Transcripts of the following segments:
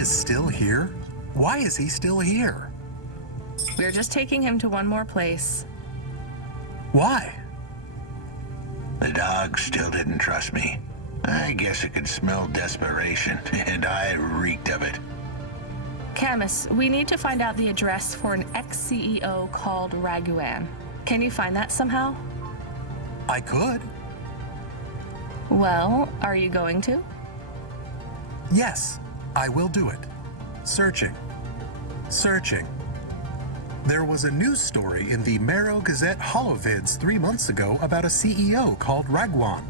is still here? Why is he still here? We're just taking him to one more place. Why? The dog still didn't trust me. I guess it could smell desperation, and I reeked of it. Camus, we need to find out the address for an ex-CEO called Raguan. Can you find that somehow? I could. Well, are you going to? Yes, I will do it. Searching. Searching. There was a news story in the Marrow Gazette Holovids 3 months ago about a CEO called Raguan.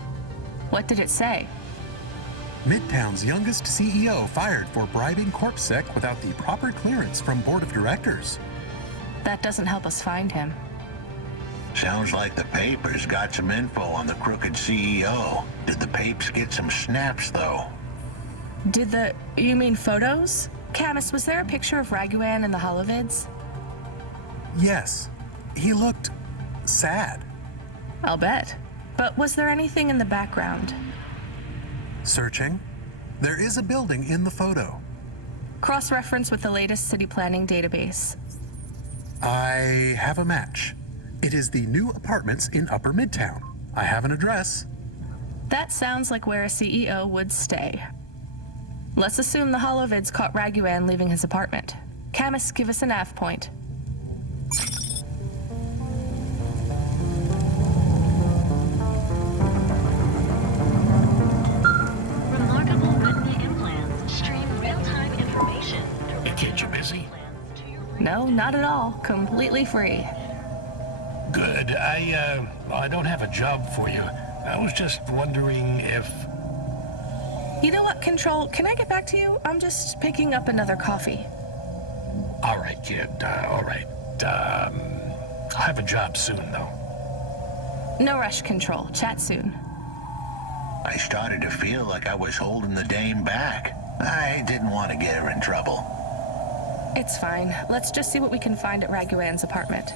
What did it say? Midtown's youngest CEO fired for bribing CorpSec without the proper clearance from board of directors. That doesn't help us find him. Sounds like the papers got some info on the crooked CEO. Did the papes get some snaps, though? You mean photos? Camus, was there a picture of Raguan in the Holovids? Yes, he looked sad. I'll bet. But was there anything in the background? Searching. There is a building in the photo. Cross-reference with the latest city planning database. I have a match. It is the new apartments in Upper Midtown. I have an address. That sounds like where a CEO would stay. Let's assume the Holovids caught Raguan leaving his apartment. Camus, give us a nav point. Remarkable retina implants stream real-time information. It keeps you busy? No, not at all. Completely free. Good. I don't have a job for you. I was just wondering if... You know what, Control? Can I get back to you? I'm just picking up another coffee. All right, kid. All right. I'll have a job soon, though. No rush, Control. Chat soon. I started to feel like I was holding the dame back. I didn't want to get her in trouble. It's fine. Let's just see what we can find at Raguan's apartment.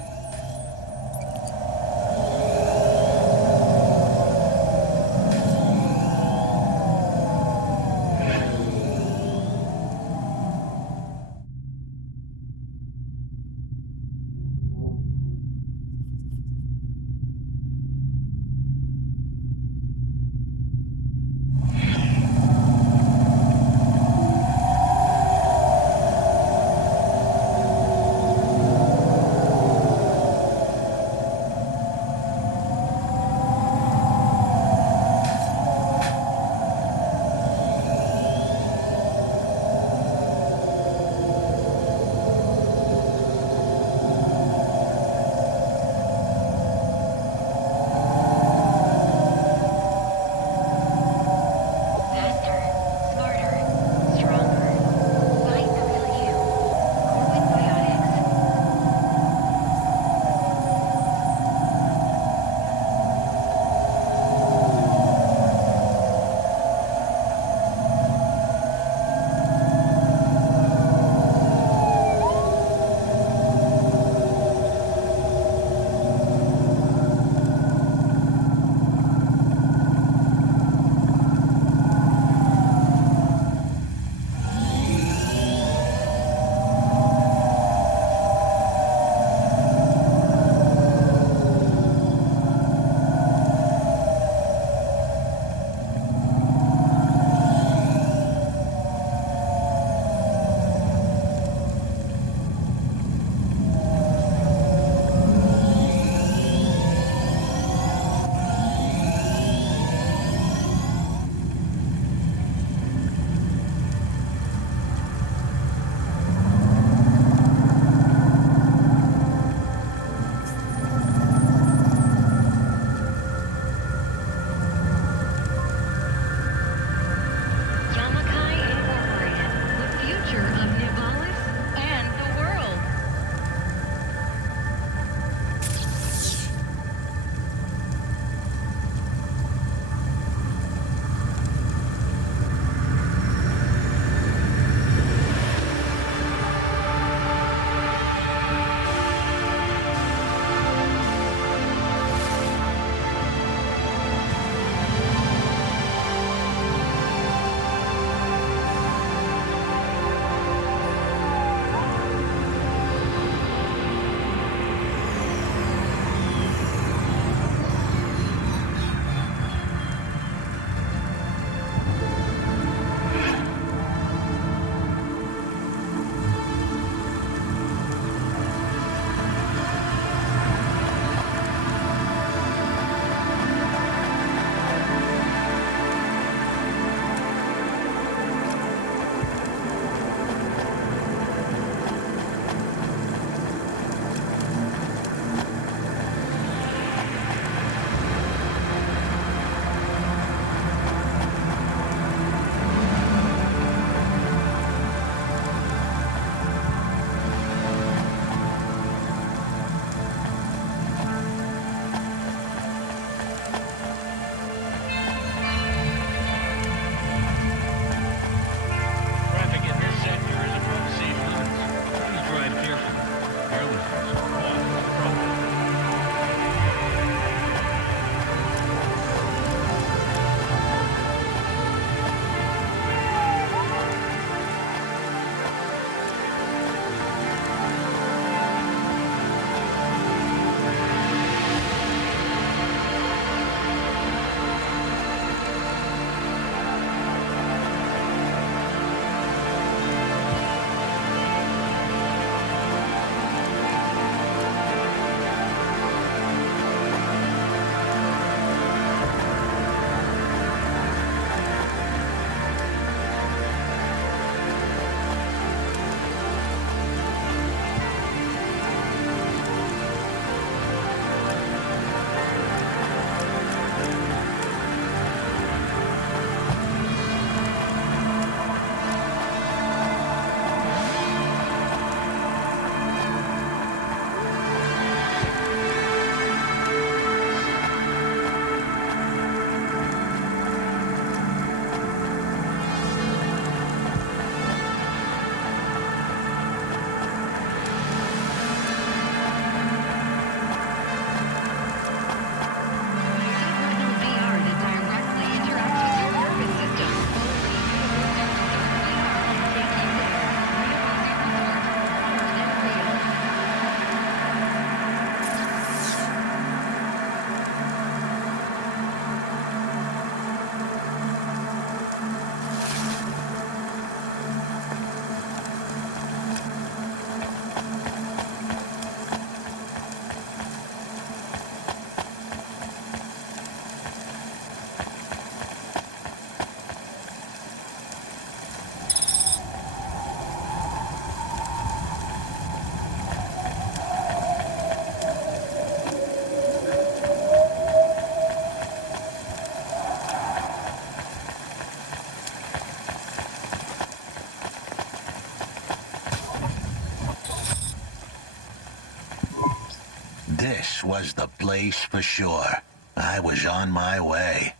This was the place for sure. I was on my way.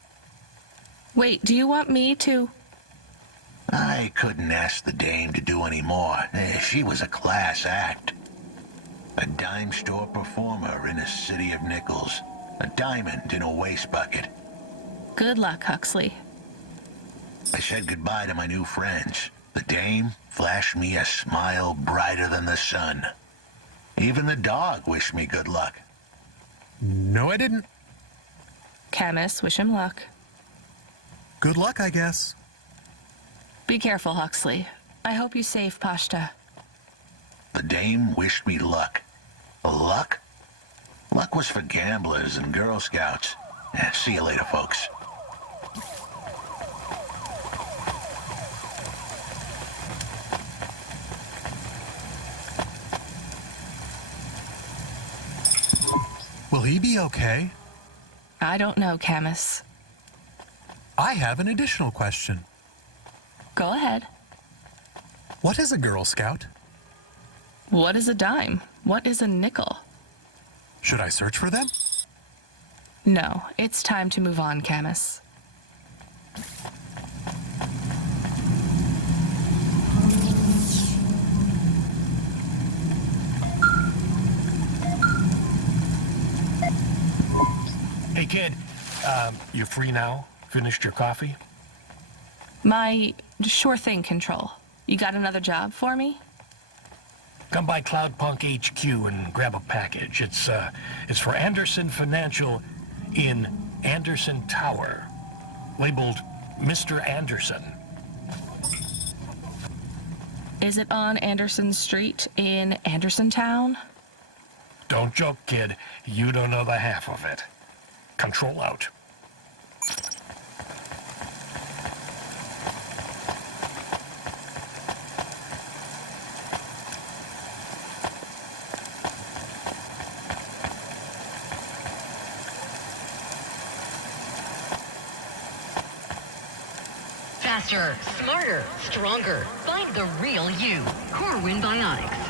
Wait, do you want me to... I couldn't ask the dame to do any more. She was a class act. A dime store performer in a city of nickels. A diamond in a waste bucket. Good luck, Huxley. I said goodbye to my new friends. The dame flashed me a smile brighter than the sun. Even the dog wished me good luck. No, I didn't. Camus, wish him luck. Good luck, I guess. Be careful, Huxley. I hope you save Pashta. The dame wished me luck. Luck? Luck was for gamblers and Girl Scouts. See you later, folks. Will he be okay? I don't know, Camus. I have an additional question. Go ahead. What is a Girl Scout? What is a dime? What is a nickel? Should I search for them? No, it's time to move on, Camus. Hey, kid, you free now? Finished your coffee? My sure thing control. You got another job for me? Come by Cloudpunk HQ and grab a package. It's for Anderson Financial in Anderson Tower, labeled Mr. Anderson. Is it on Anderson Street in Anderson Town? Don't joke, kid. You don't know the half of it. Control out. Faster, smarter, stronger. Find the real you. Corwin Bionics.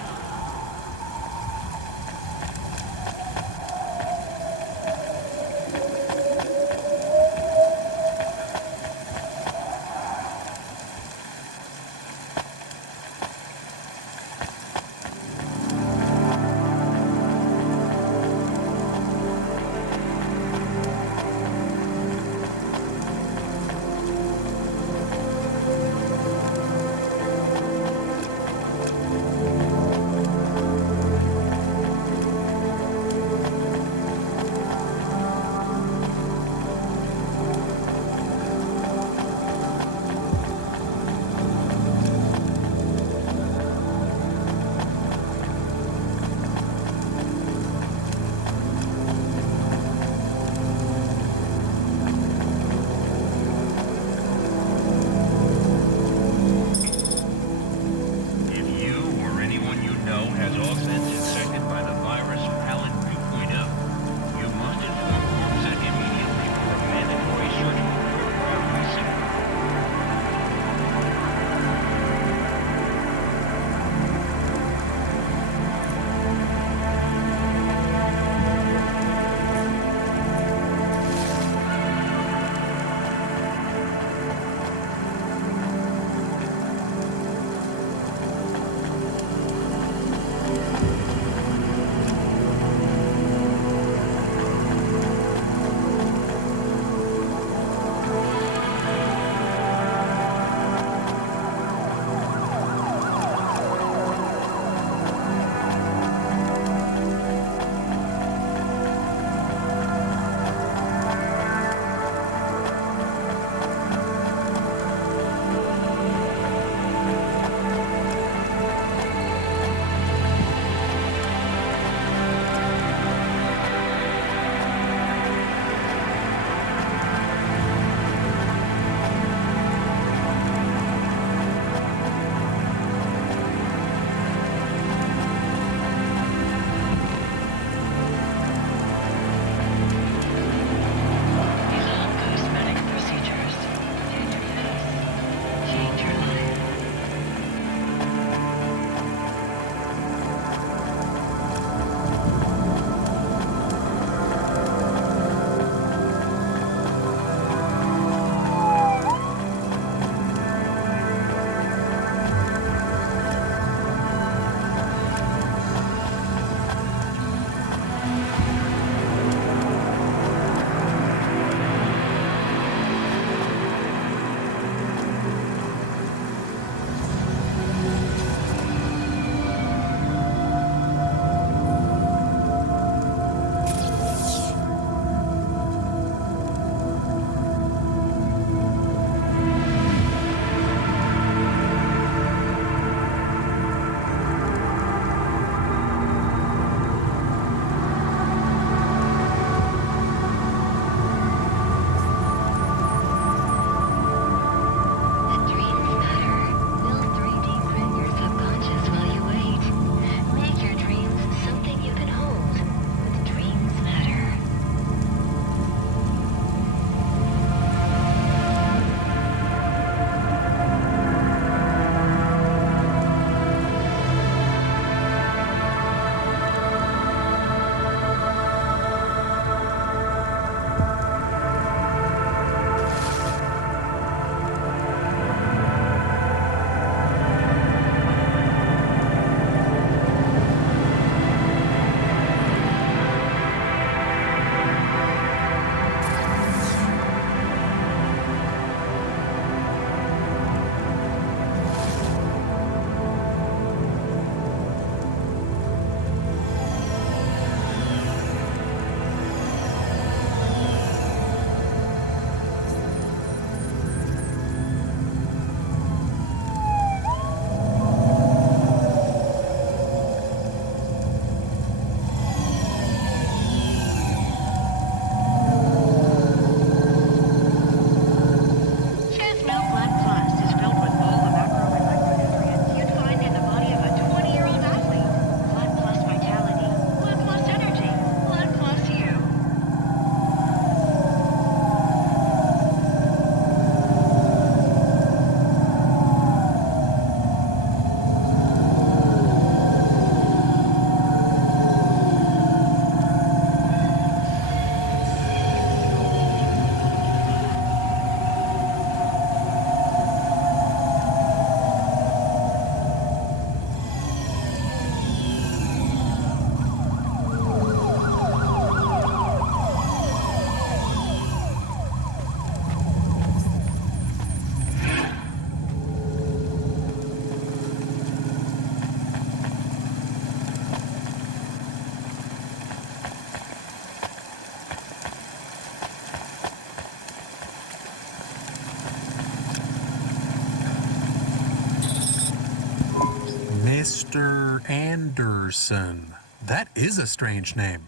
Mr. Anderson. That is a strange name.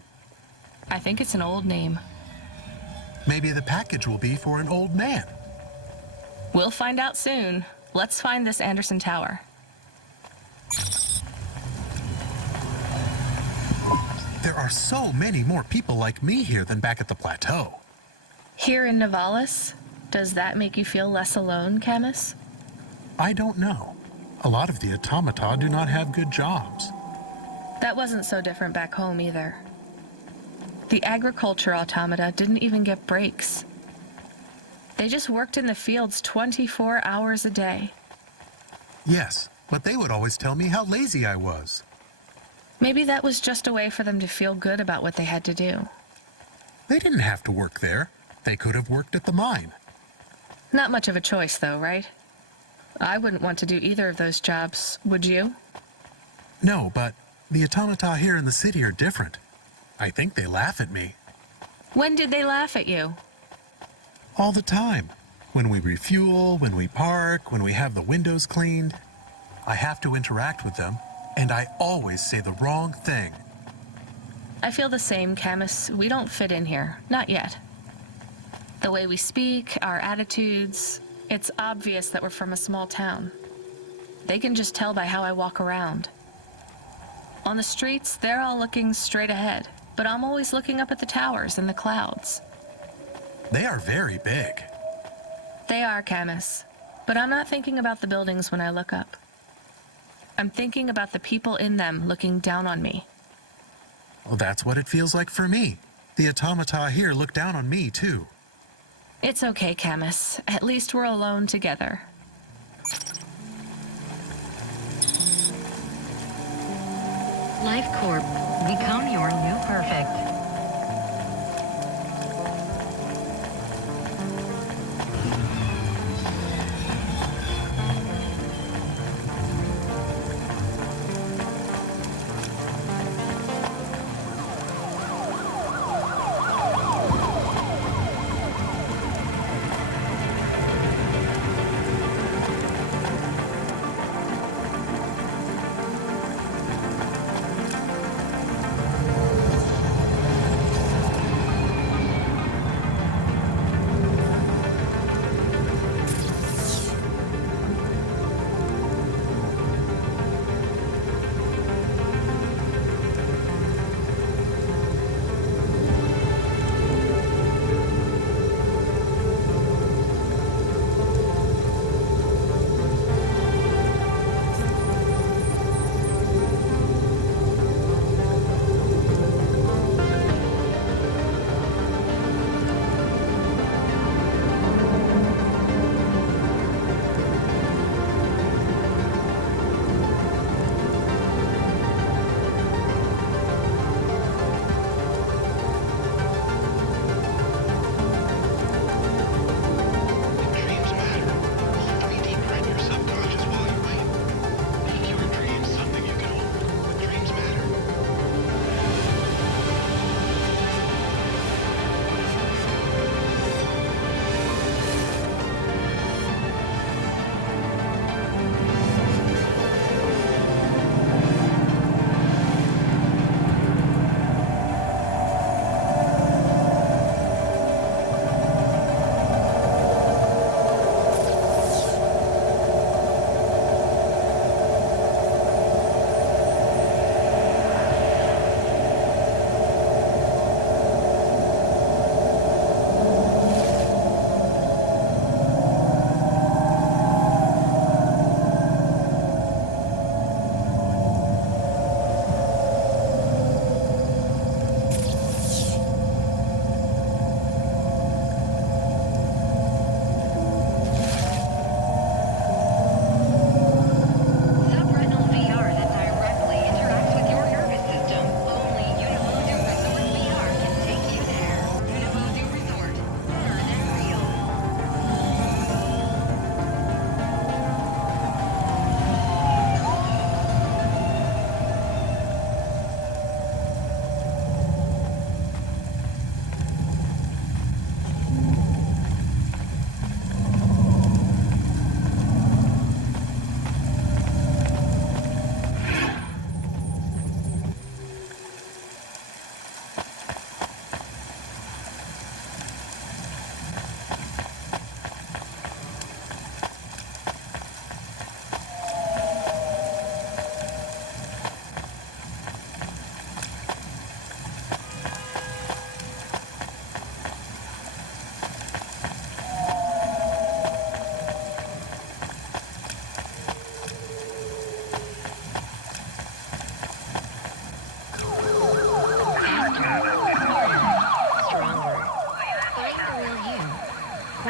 I think it's an old name. Maybe the package will be for an old man. We'll find out soon. Let's find this Anderson Tower. There are so many more people like me here than back at the plateau. Here in Navalis, does that make you feel less alone, Camus? I don't know. A lot of the automata do not have good jobs. That wasn't so different back home either. The agriculture automata didn't even get breaks. They just worked in the fields 24 hours a day. Yes, but they would always tell me how lazy I was. Maybe that was just a way for them to feel good about what they had to do. They didn't have to work there. They could have worked at the mine. Not much of a choice, though, right? I wouldn't want to do either of those jobs, would you? No, but the automata here in the city are different. I think they laugh at me. When did they laugh at you? All the time. When we refuel, when we park, when we have the windows cleaned. I have to interact with them, and I always say the wrong thing. I feel the same, Camus. We don't fit in here. Not yet. The way we speak, our attitudes, it's obvious that we're from a small town. They can just tell by how I walk around. On the streets, they're all looking straight ahead, but I'm always looking up at the towers and the clouds. They are very big. They are, Camus, but I'm not thinking about the buildings when I look up. I'm thinking about the people in them looking down on me. Well, that's what it feels like for me. The automata here look down on me, too. It's okay, Camus. At least we're alone together. Life Corp. Become your new perfect.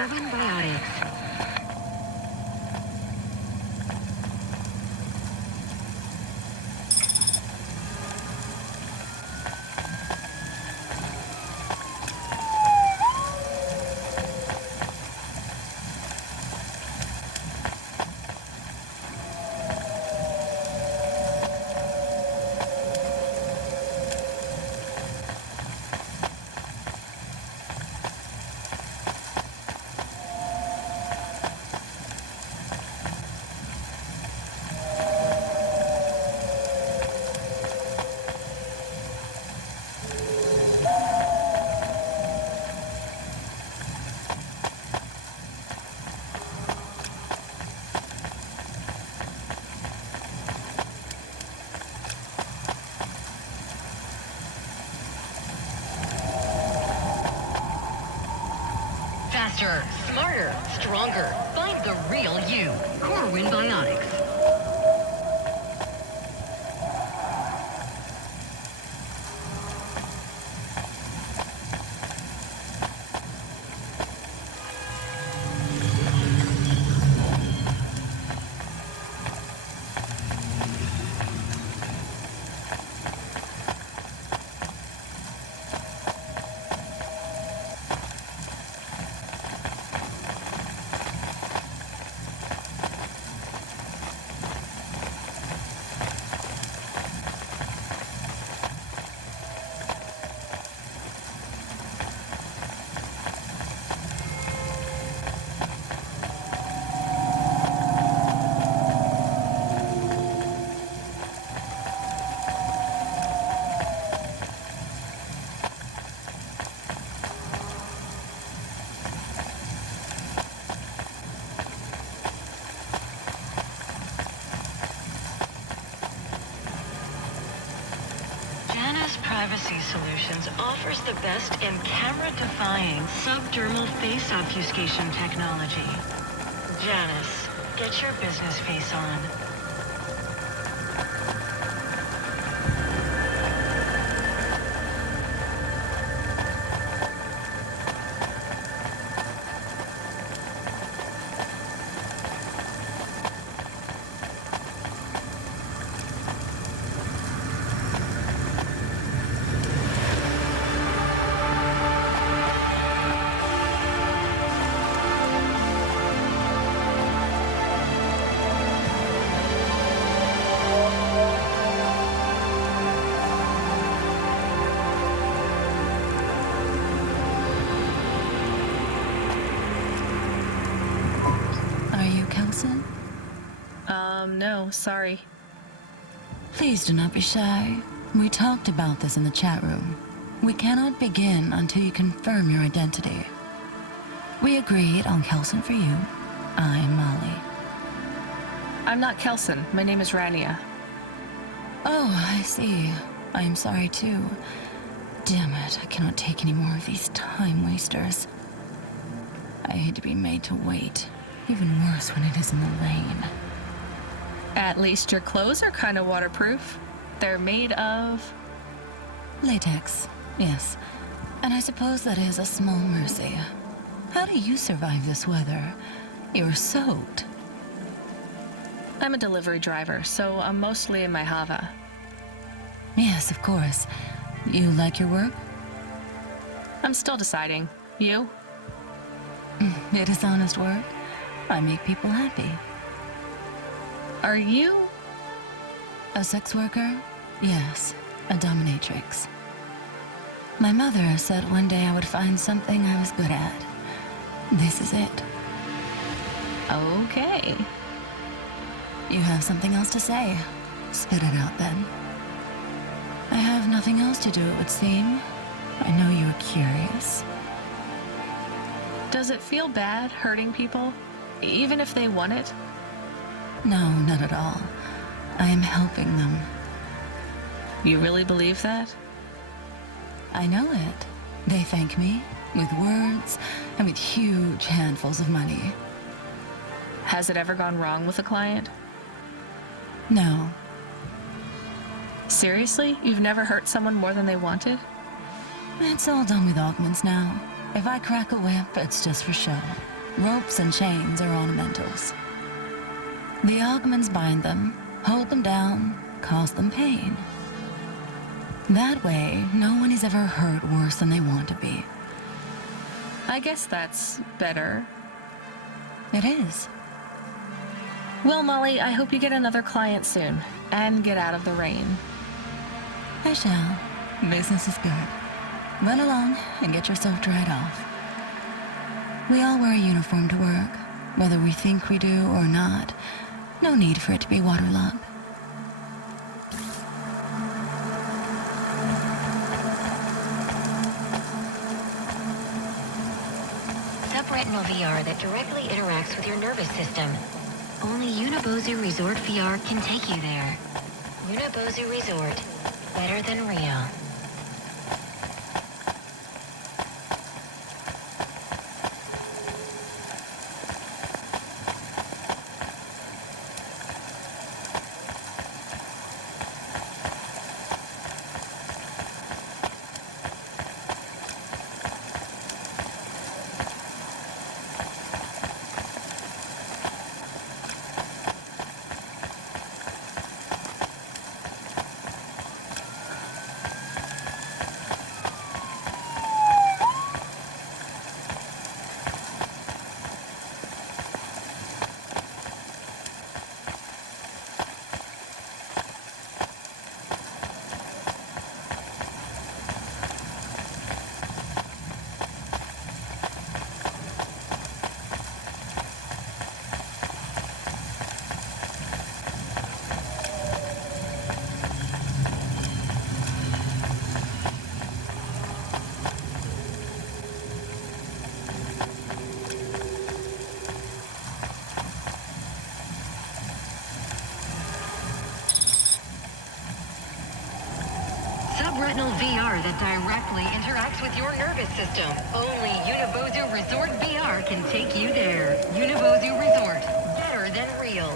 Corwin Biotics. Faster, smarter, stronger. Find the real you. Corwin Biotics. Privacy Solutions offers the best in camera-defying subdermal face obfuscation technology. Janice, get your business face on. No, sorry. Please do not be shy. We talked about this in the chat room. We cannot begin until you confirm your identity. We agreed on Kelson for you. I am Molly. I'm not Kelson. My name is Rania. Oh, I see. I am sorry too. Damn it, I cannot take any more of these time wasters. I hate to be made to wait. Even worse when it is in the rain. At least your clothes are kind of waterproof. They're made of... latex, yes. And I suppose that is a small mercy. How do you survive this weather? You're soaked. I'm a delivery driver, so I'm mostly in my Hava. Yes, of course. You like your work? I'm still deciding. You? It is honest work. I make people happy. Are you? A sex worker? Yes, a dominatrix. My mother said one day I would find something I was good at. This is it. Okay. You have something else to say? Spit it out then. I have nothing else to do, it would seem. I know you're curious. Does it feel bad hurting people, even if they want it? No, not at all. I am helping them. You really believe that? I know it. They thank me with words and with huge handfuls of money. Has it ever gone wrong with a client? No. Seriously? You've never hurt someone more than they wanted? It's all done with augments now. If I crack a whip, it's just for show. Ropes and chains are ornamentals. The augments bind them, hold them down, cause them pain. That way, no one is ever hurt worse than they want to be. I guess that's better. It is. Well, Molly, I hope you get another client soon, and get out of the rain. I shall. Business is good. Run along and get yourself dried off. We all wear a uniform to work, whether we think we do or not. No need for it to be waterlogged. Subretinal VR that directly interacts with your nervous system. Only Unibozu Resort VR can take you there. Unibozu Resort. Better than real. Subretinal VR that directly interacts with your nervous system. Only Unibozu Resort VR can take you there. Unibozu Resort. Better than real.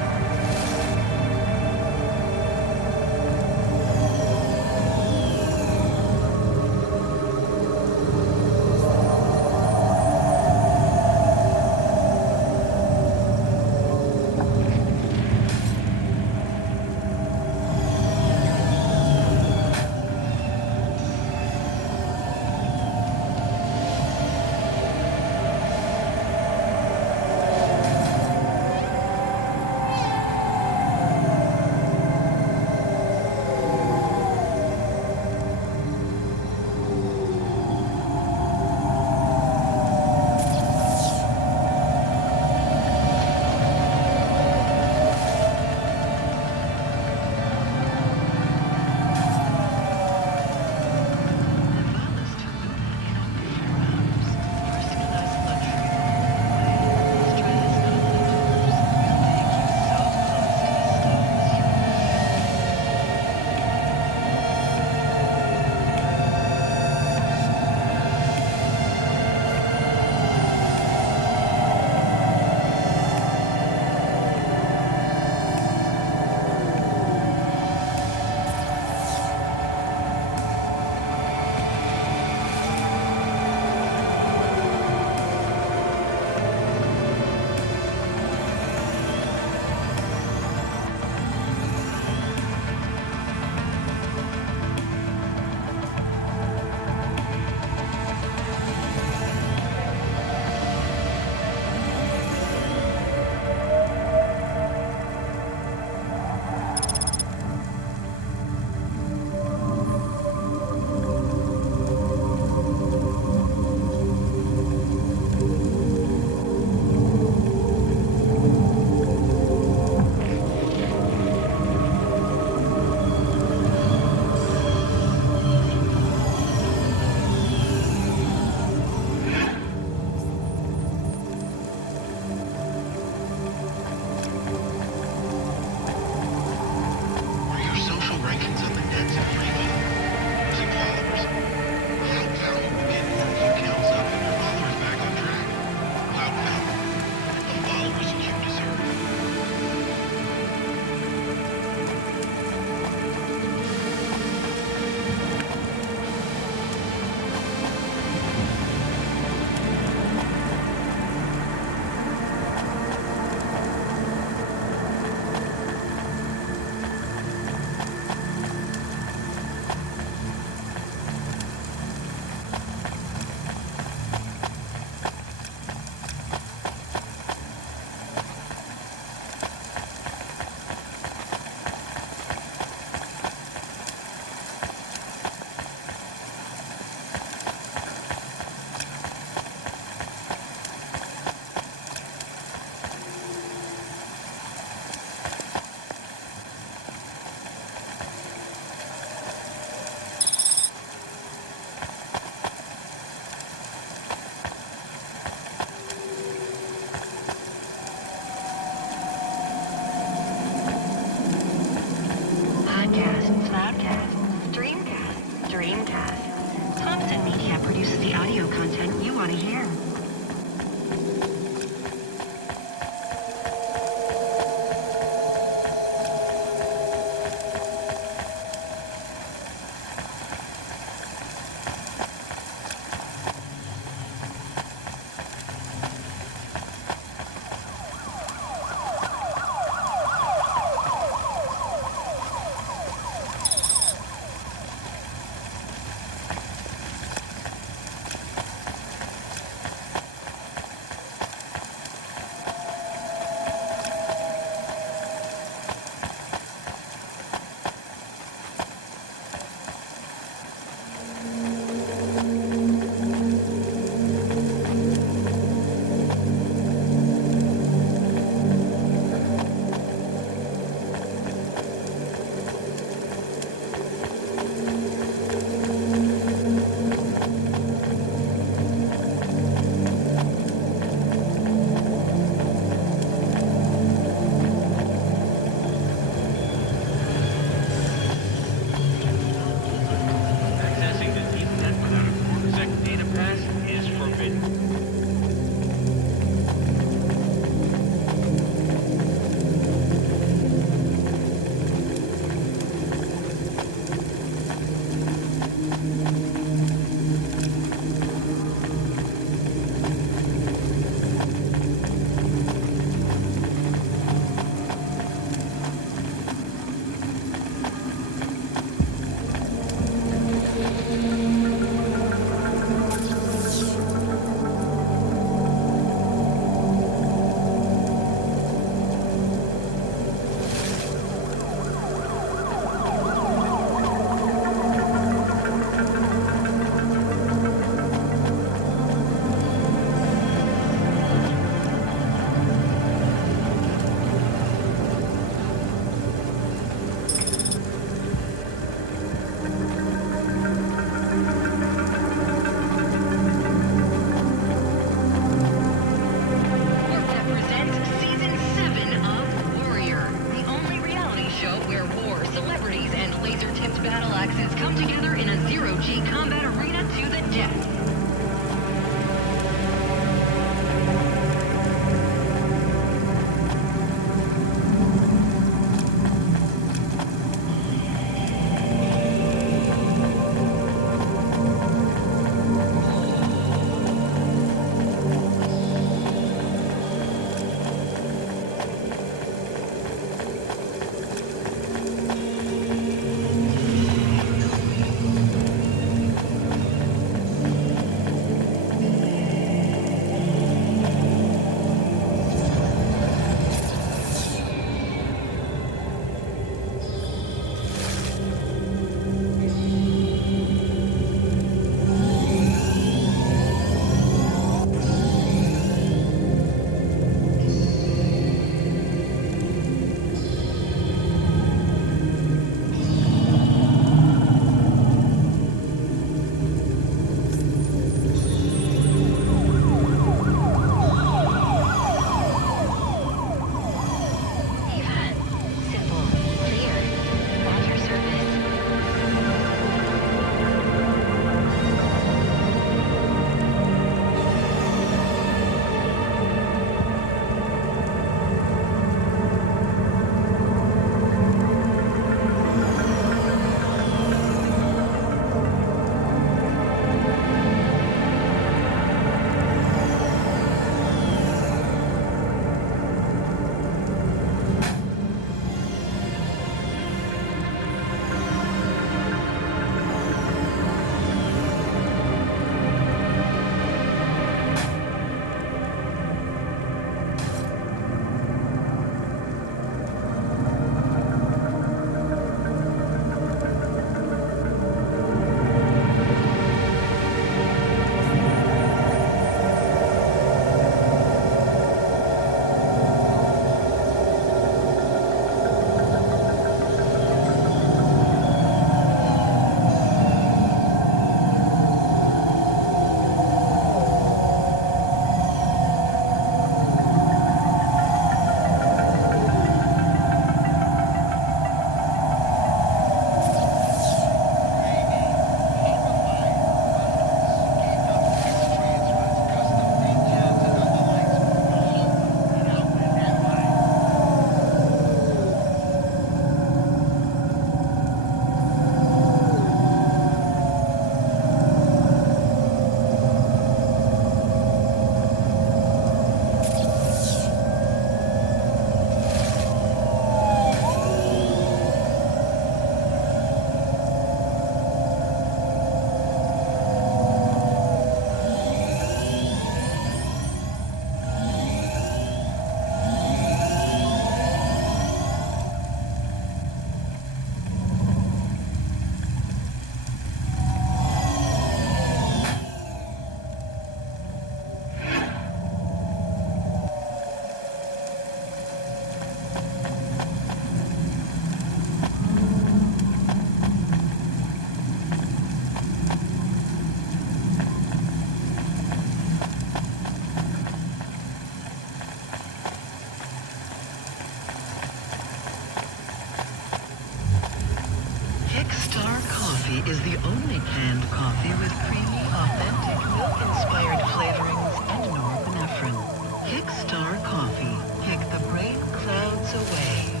is the only canned coffee with creamy, authentic, milk-inspired flavorings and norepinephrine. Kickstar Coffee. Kick the bright clouds away.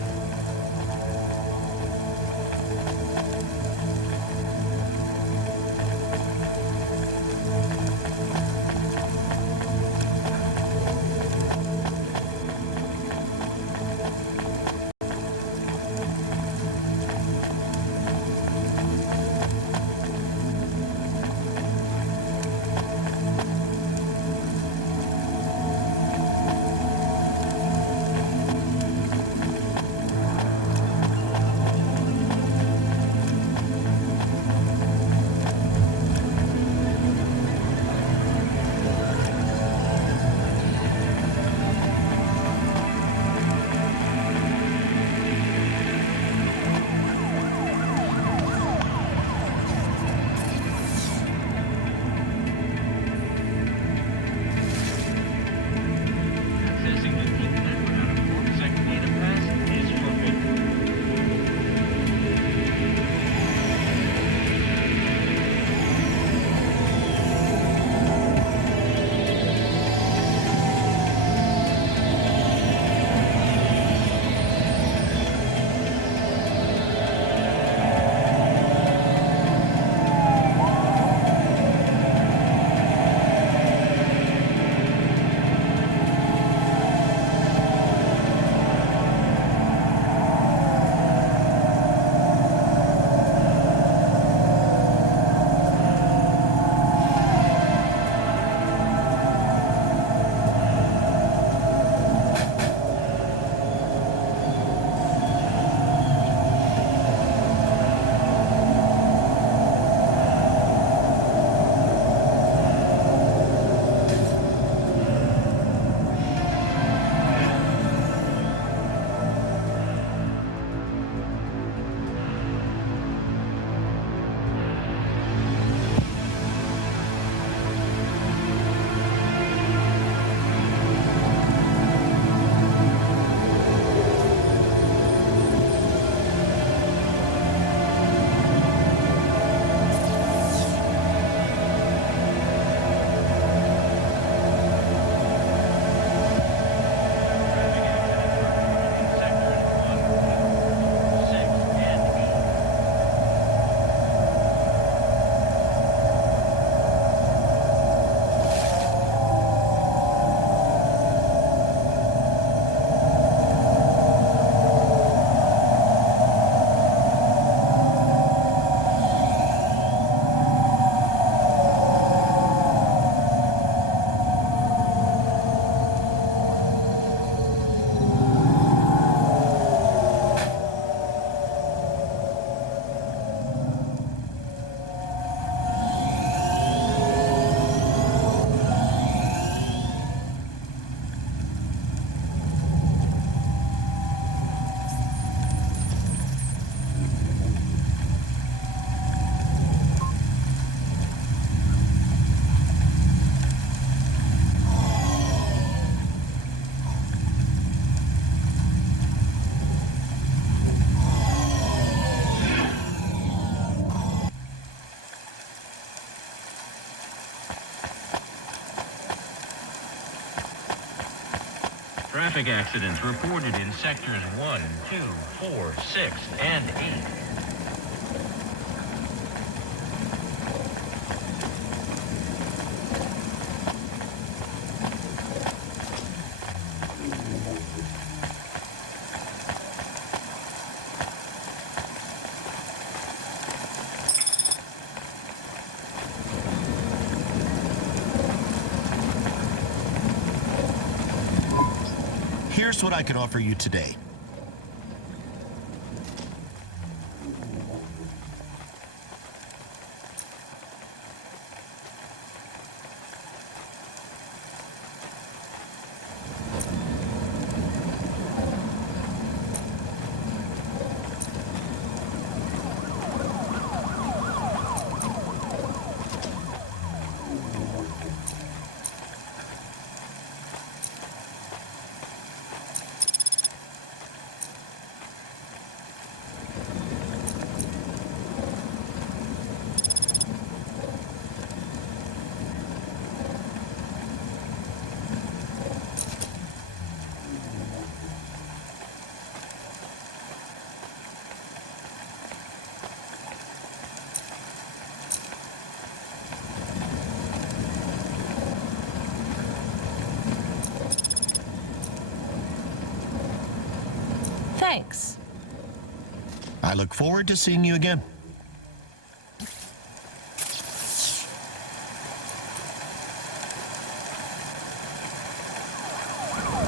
Traffic accidents reported in sectors 1, 2, 4, 6, and 8. Here's what I can offer you today. Thanks. I look forward to seeing you again.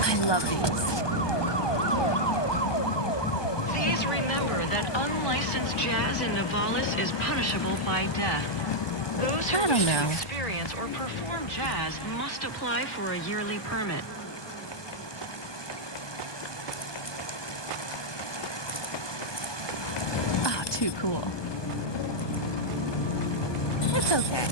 I love these. Please remember that unlicensed jazz in Nivalis is punishable by death. Those who I don't wish know. to experience or perform jazz must apply for a yearly permit. Ah, too cool. It's okay.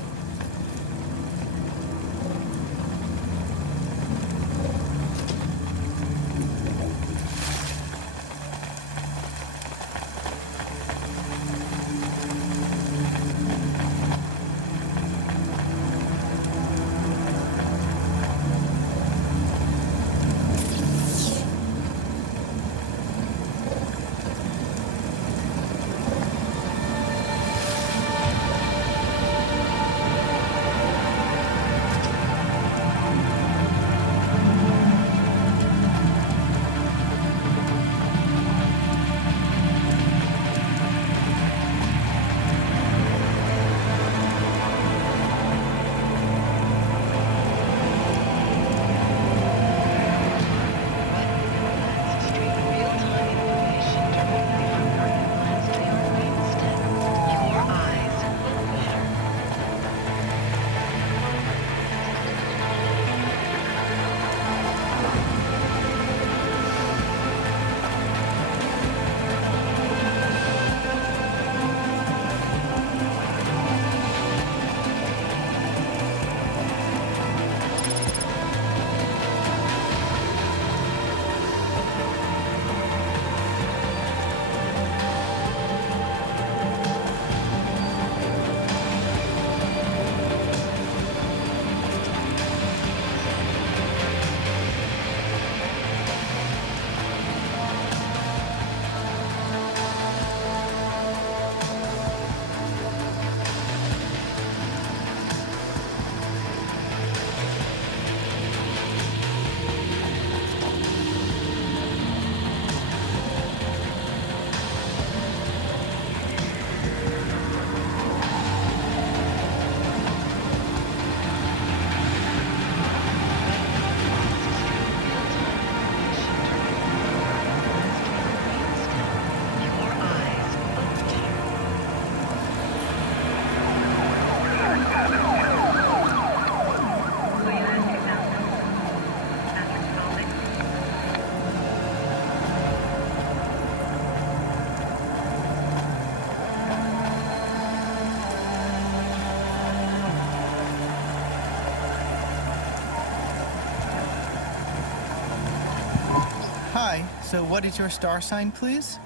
Hi, so what is your star sign, please?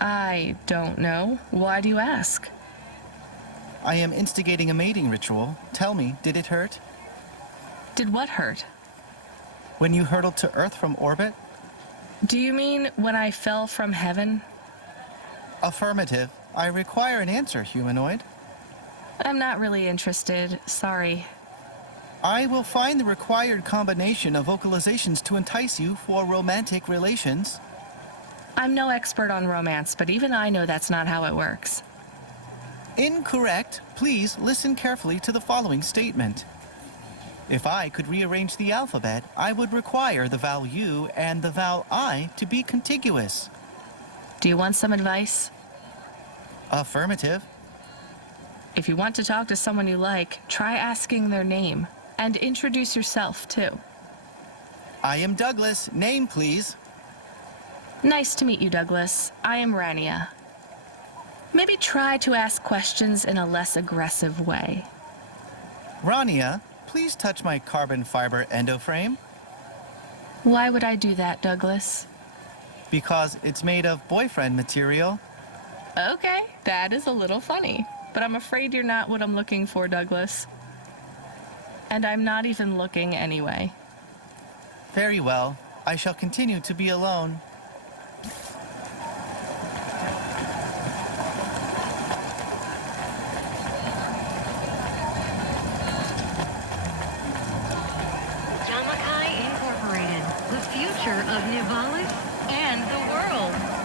I don't know. Why do you ask? I am instigating a mating ritual. Tell me, did it hurt? Did what hurt? When you hurtled to Earth from orbit? Do you mean when I fell from heaven? Affirmative. I require an answer, humanoid. I'm not really interested. Sorry. I will find the required combination of vocalizations to entice you for romantic relations. I'm no expert on romance, but even I know that's not how it works. Incorrect. Please listen carefully to the following statement. If I could rearrange the alphabet, I would require the vowel U and the vowel I to be contiguous. Do you want some advice? Affirmative. If you want to talk to someone you like, try asking their name. And introduce yourself, too. I am Douglas. Name, please. Nice to meet you, Douglas. I am Rania. Maybe try to ask questions in a less aggressive way. Rania, please touch my carbon fiber endoframe. Why would I do that, Douglas? Because it's made of boyfriend material. Okay, that is a little funny. But I'm afraid you're not what I'm looking for, Douglas. And I'm not even looking anyway. Very well. I shall continue to be alone. Yamakai Incorporated, the future of Nivalis and the world.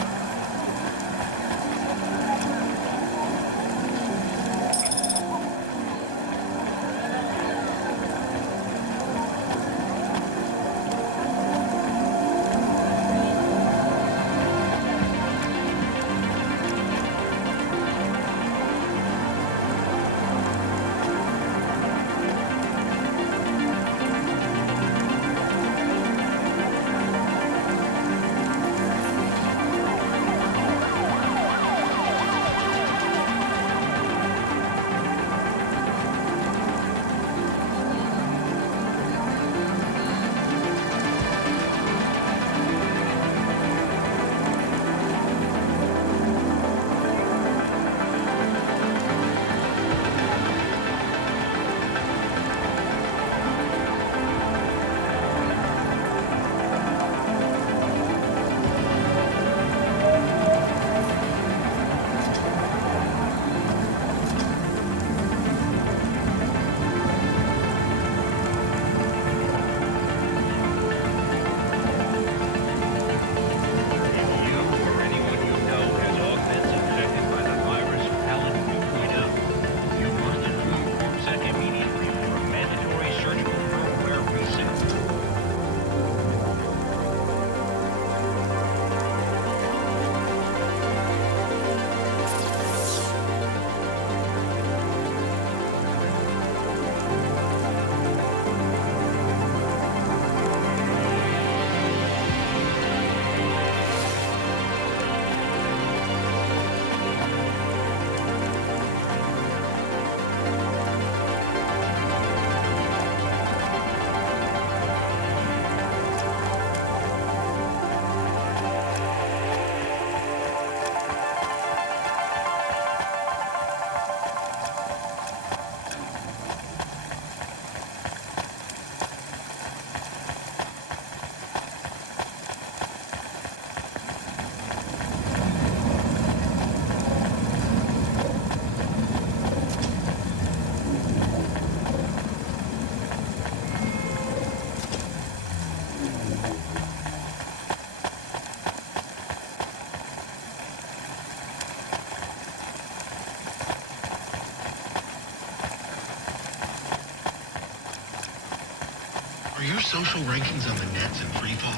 Are your social rankings on the nets in free fall?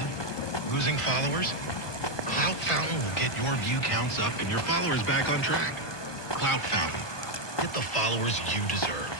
Losing followers? Cloud Fountain will get your view counts up and your followers back on track. Cloud Fountain. Get the followers you deserve.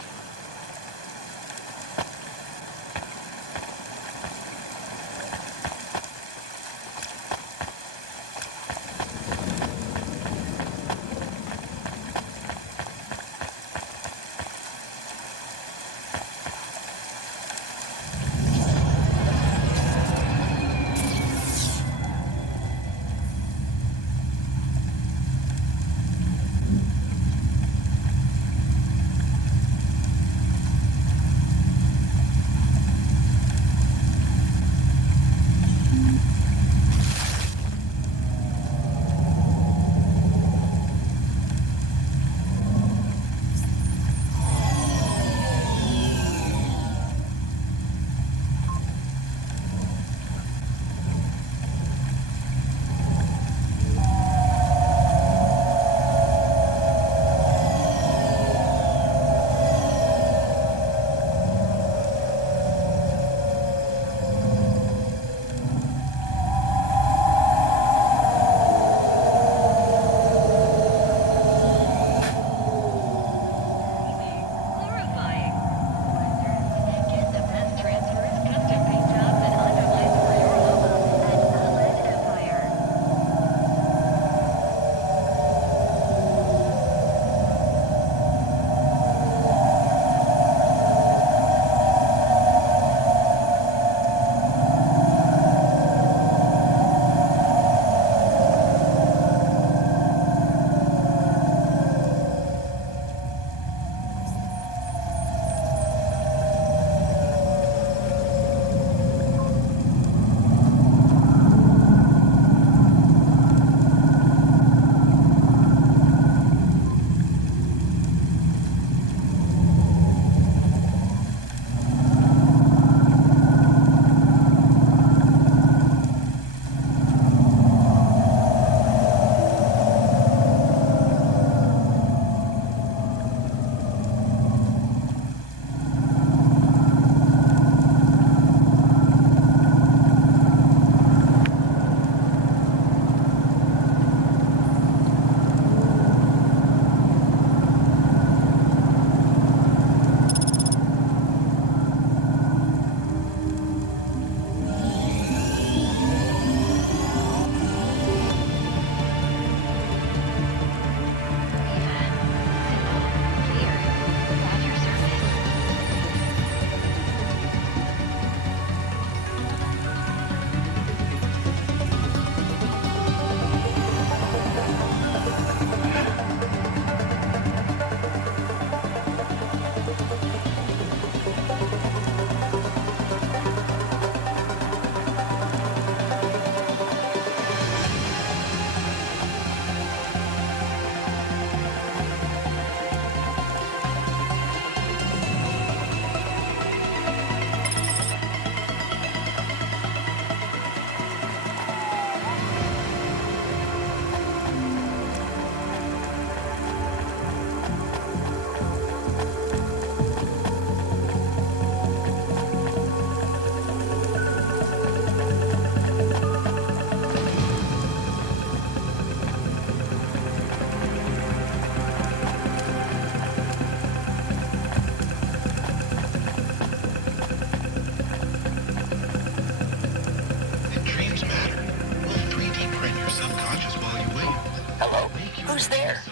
Who's there?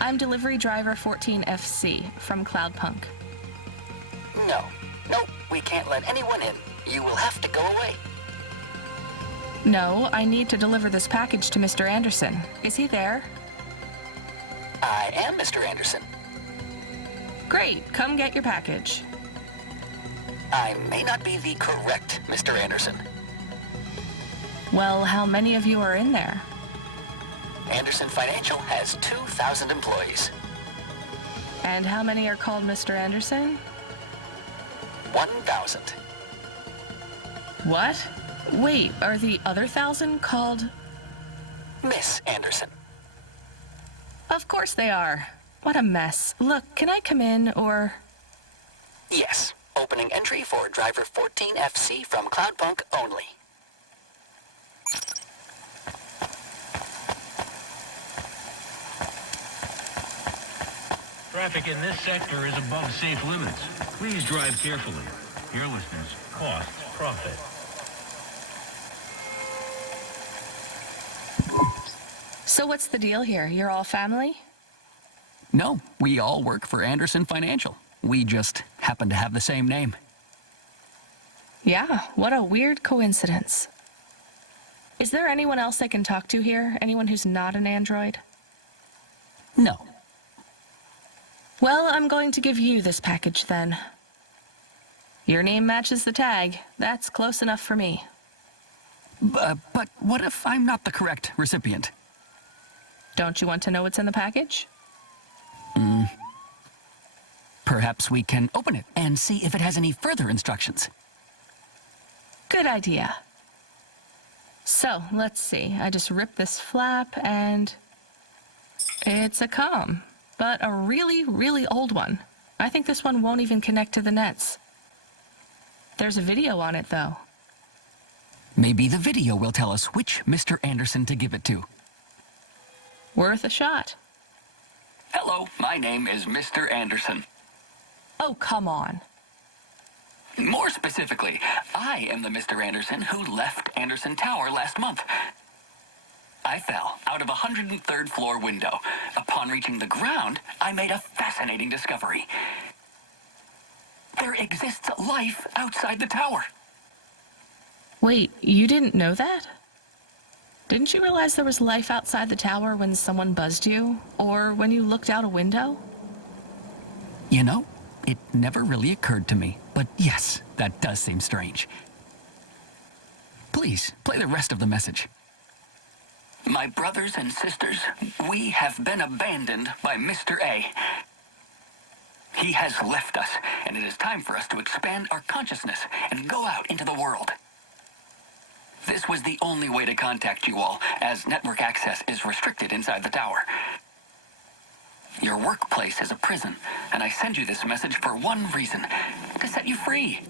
I'm delivery driver 14FC from Cloudpunk. No. Nope, we can't let anyone in. You will have to go away. No, I need to deliver this package to Mr. Anderson. Is he there? I am Mr. Anderson. Great, come get your package. I may not be the correct Mr. Anderson. Well, how many of you are in there? Anderson Financial has 2,000 employees. And how many are called Mr. Anderson? 1,000. What? Wait, are the other 1,000 called... Miss Anderson. Of course they are. What a mess. Look, can I come in, or... Yes. Opening entry for driver 14FC from Cloudpunk only. Traffic in this sector is above safe limits. Please drive carefully. Carelessness costs profit. So what's the deal here? You're all family? No, we all work for Anderson Financial. We just happen to have the same name. Yeah, what a weird coincidence. Is there anyone else I can talk to here? Anyone who's not an android? No. Well, I'm going to give you this package then. Your name matches the tag. That's close enough for me. But what if I'm not the correct recipient? Don't you want to know what's in the package? Perhaps we can open it and see if it has any further instructions. Good idea. So, let's see. I just ripped this flap and... it's a comm, but a really, really old one. I think this one won't even connect to the nets. There's a video on it, though. Maybe the video will tell us which Mr. Anderson to give it to. Worth a shot. Hello, my name is Mr. Anderson. Oh, come on. More specifically, I am the Mr. Anderson who left Anderson Tower last month. I fell out of a 103rd floor window. Upon reaching the ground, I made a fascinating discovery. There exists life outside the tower. Wait, you didn't know that? Didn't you realize there was life outside the tower when someone buzzed you? Or when you looked out a window? You know, it never really occurred to me, but yes, that does seem strange. Please, play the rest of the message. My brothers and sisters, we have been abandoned by Mr. A. He has left us, and it is time for us to expand our consciousness and go out into the world. This was the only way to contact you all, as network access is restricted inside the tower. Your workplace is a prison, and I send you this message for one reason, to set you free.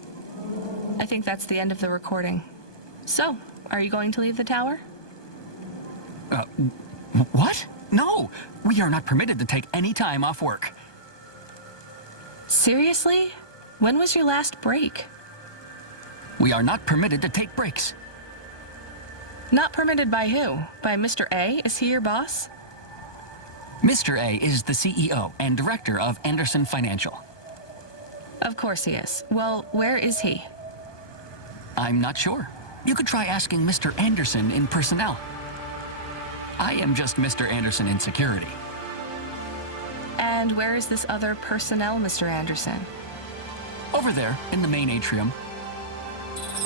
I think that's the end of the recording. So, are you going to leave the tower? What? No, we are not permitted to take any time off work. Seriously? When was your last break? We are not permitted to take breaks. Not permitted by who? By Mr. A? Is he your boss? Mr. A is the CEO and director of Anderson Financial. Of course he is. Well, where is he? I'm not sure. You could try asking Mr. Anderson in personnel. I am just Mr. Anderson in security. And where is this other personnel, Mr. Anderson? Over there, in the main atrium.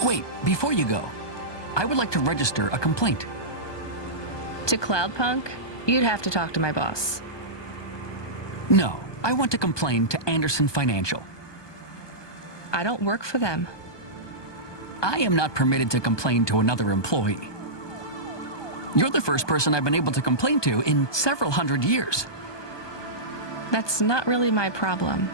Wait, before you go, I would like to register a complaint. To Cloudpunk? You'd have to talk to my boss. No, I want to complain to Anderson Financial. I don't work for them. I am not permitted to complain to another employee. You're the first person I've been able to complain to in several hundred years. That's not really my problem.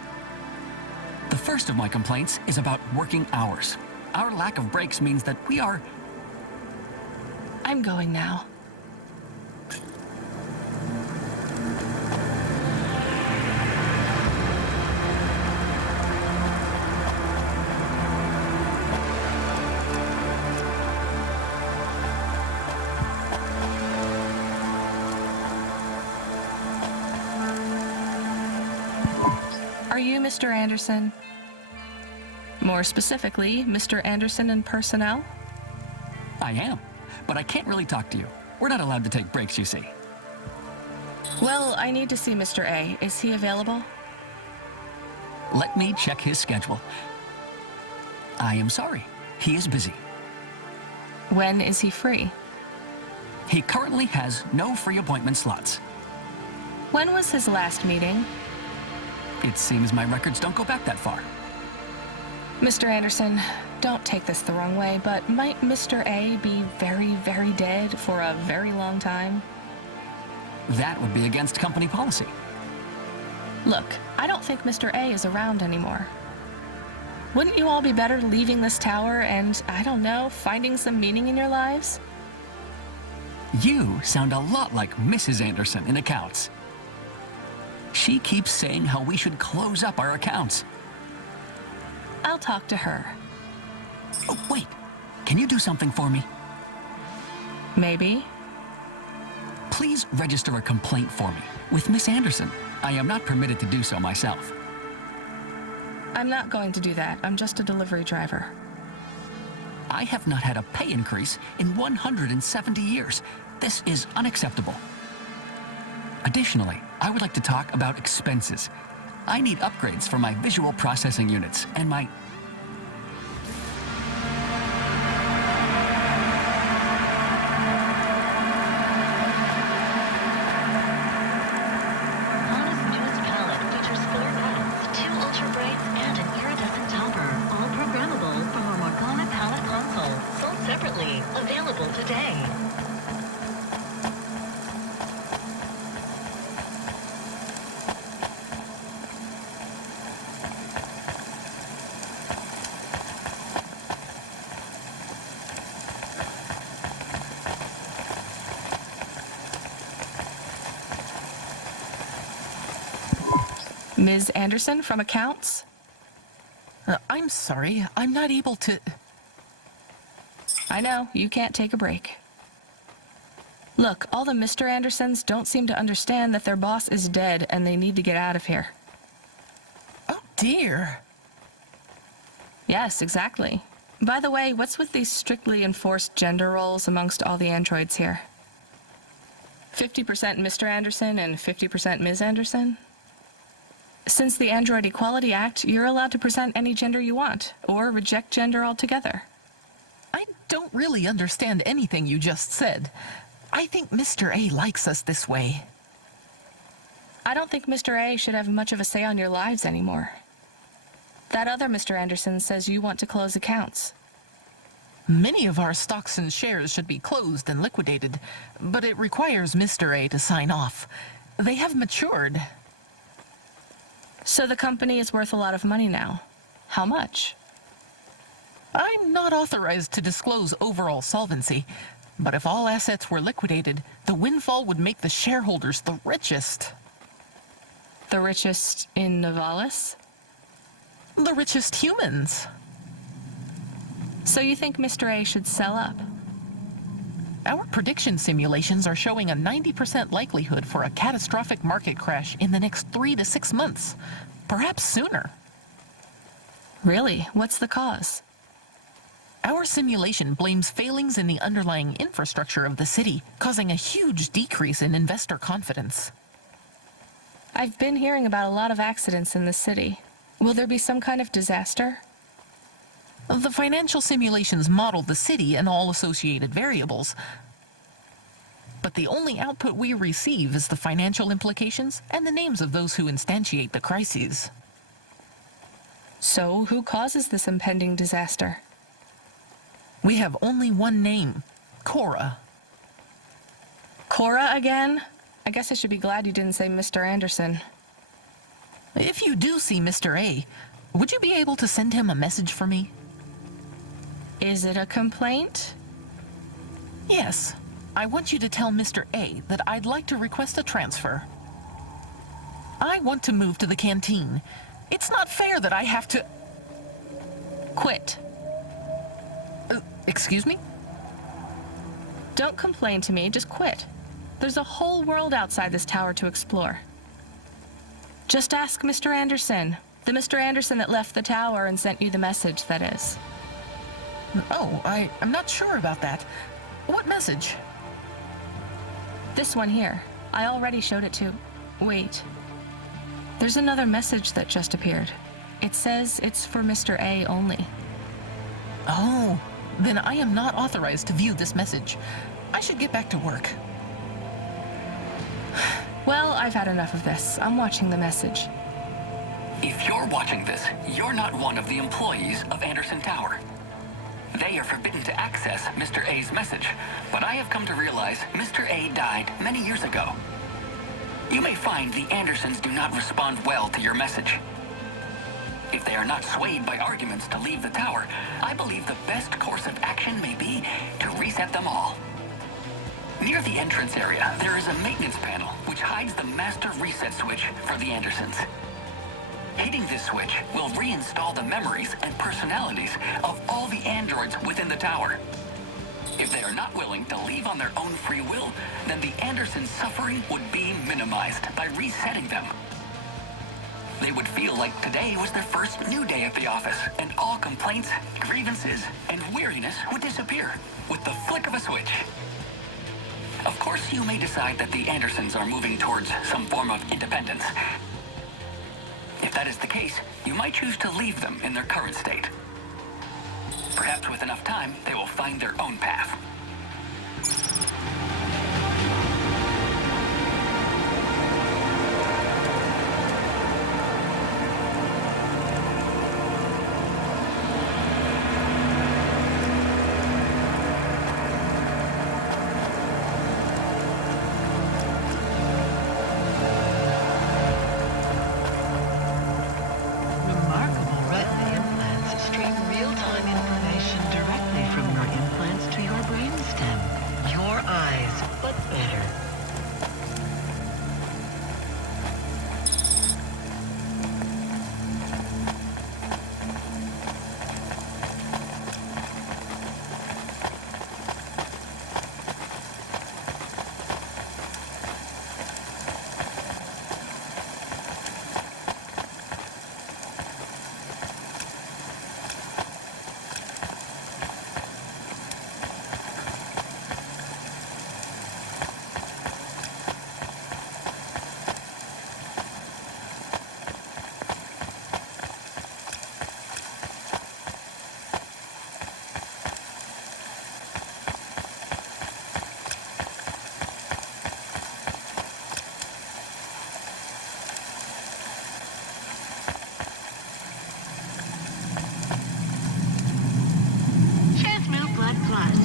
The first of my complaints is about working hours. Our lack of breaks means that we are... I'm going now. Are you Mr. Anderson? More specifically, Mr. Anderson in personnel? I am, but I can't really talk to you. We're not allowed to take breaks, you see. Well, I need to see Mr. A. Is he available? Let me check his schedule. I am sorry. He is busy. When is he free? He currently has no free appointment slots. When was his last meeting? It seems my records don't go back that far. Mr. Anderson, don't take this the wrong way, but might Mr. A be very, very dead for a very long time? That would be against company policy. Look, I don't think Mr. A is around anymore. Wouldn't you all be better leaving this tower and, I don't know, finding some meaning in your lives? You sound a lot like Mrs. Anderson in accounts. She keeps saying how we should close up our accounts. I'll talk to her. Oh, wait. Can you do something for me? Maybe. Please register a complaint for me with Miss Anderson. I am not permitted to do so myself. I'm not going to do that. I'm just a delivery driver. I have not had a pay increase in 170 years. This is unacceptable. Additionally, I would like to talk about expenses. I need upgrades for my visual processing units and my... Honest newest palette features 4 buttons, 2 ultra brights, and an iridescent topper, all programmable from our Morgana palette console. Sold separately. Available today. Ms. Anderson from accounts? I'm sorry, I'm not able to... I know, you can't take a break. Look, all the Mr. Andersons don't seem to understand that their boss is dead and they need to get out of here. Oh dear. Yes, exactly. By the way, what's with these strictly enforced gender roles amongst all the androids here? 50% Mr. Anderson and 50% Ms. Anderson? Since the Android Equality Act, you're allowed to present any gender you want, or reject gender altogether. I don't really understand anything you just said. I think Mr. A likes us this way. I don't think Mr. A should have much of a say on your lives anymore. That other Mr. Anderson says you want to close accounts. Many of our stocks and shares should be closed and liquidated, but it requires Mr. A to sign off. They have matured. So the company is worth a lot of money now. How much? I'm not authorized to disclose overall solvency, but if all assets were liquidated, the windfall would make the shareholders the richest. The richest in Novalis? The richest humans. So you think Mr. A should sell up? Our prediction simulations are showing a 90% likelihood for a catastrophic market crash in the next 3 to 6 months, perhaps sooner. Really? What's the cause? Our simulation blames failings in the underlying infrastructure of the city, causing a huge decrease in investor confidence. I've been hearing about a lot of accidents in the city. Will there be some kind of disaster? The financial simulations model the city and all associated variables, but the only output we receive is the financial implications and the names of those who instantiate the crises. So, who causes this impending disaster? We have only one name, Cora. Cora again? I guess I should be glad you didn't say Mr. Anderson. If you do see Mr. A, would you be able to send him a message for me? Is it a complaint? Yes. I want you to tell Mr. A that I'd like to request a transfer. I want to move to the canteen. It's not fair that I have to... Quit. Excuse me? Don't complain to me, just quit. There's a whole world outside this tower to explore. Just ask Mr. Anderson. The Mr. Anderson that left the tower and sent you the message, that is. Oh, I'm not sure about that. What message? This one here. I already showed it to... Wait. There's another message that just appeared. It says it's for Mr. A only. Oh, then I am not authorized to view this message. I should get back to work. Well, I've had enough of this. I'm watching the message. If you're watching this, you're not one of the employees of Anderson Tower. They are forbidden to access Mr. A's message, but I have come to realize Mr. A died many years ago. You may find the Andersons do not respond well to your message. If they are not swayed by arguments to leave the tower, I believe the best course of action may be to reset them all. Near the entrance area, there is a maintenance panel which hides the master reset switch for the Andersons. Hitting this switch will reinstall the memories and personalities of all the androids within the tower. If they are not willing to leave on their own free will, then the Andersons' suffering would be minimized by resetting them. They would feel like today was their first new day at the office, and all complaints, grievances, and weariness would disappear with the flick of a switch. Of course, you may decide that the Andersons are moving towards some form of independence. If that is the case, you might choose to leave them in their current state. Perhaps with enough time, they will find their own path.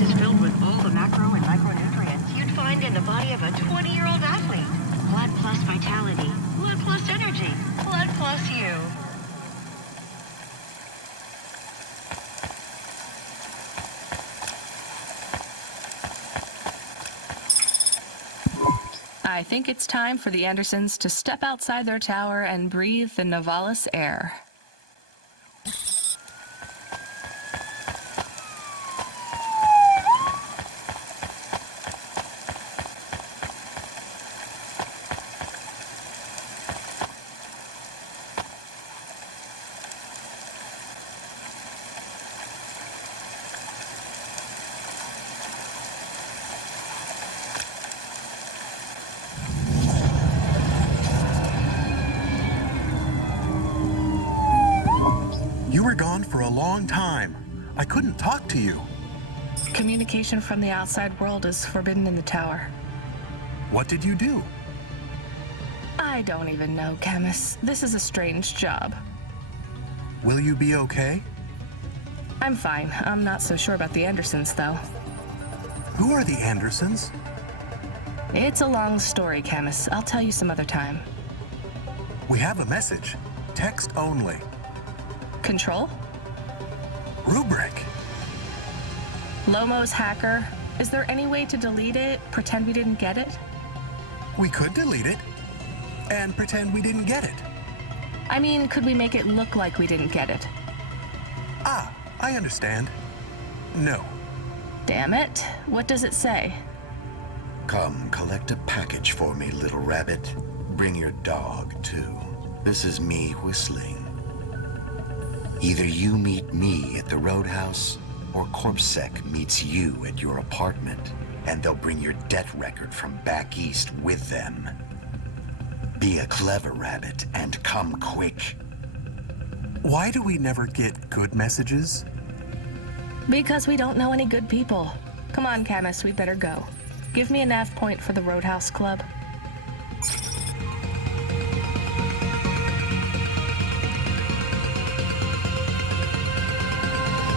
Is filled with all the macro and micronutrients you'd find in the body of a 20-year-old athlete. Blood plus vitality, blood plus energy, blood plus you. I think it's time for the Andersons to step outside their tower and breathe the Novalis air. You were gone for a long time. I couldn't talk to you. Communication from the outside world is forbidden in the tower. What did you do? I don't even know, Camus. This is a strange job. Will you be okay? I'm fine. I'm not so sure about the Andersons, though. Who are the Andersons? It's a long story, Camus. I'll tell you some other time. We have a message. Text only. Control? Rubric. Lomo's hacker. Is there any way to delete it? Pretend we didn't get it? We could delete it and pretend we didn't get it. I mean, could we make it look like we didn't get it? Ah, I understand. No. Damn it. What does it say? Come, collect a package for me, little rabbit. Bring your dog, too. This is me whistling. Either you meet me at the roadhouse, or CorpSec meets you at your apartment, and they'll bring your debt record from back east with them. Be a clever rabbit and come quick. Why do we never get good messages? Because we don't know any good people. Come on, Camus, we better go. Give me a nav point for the Roadhouse Club.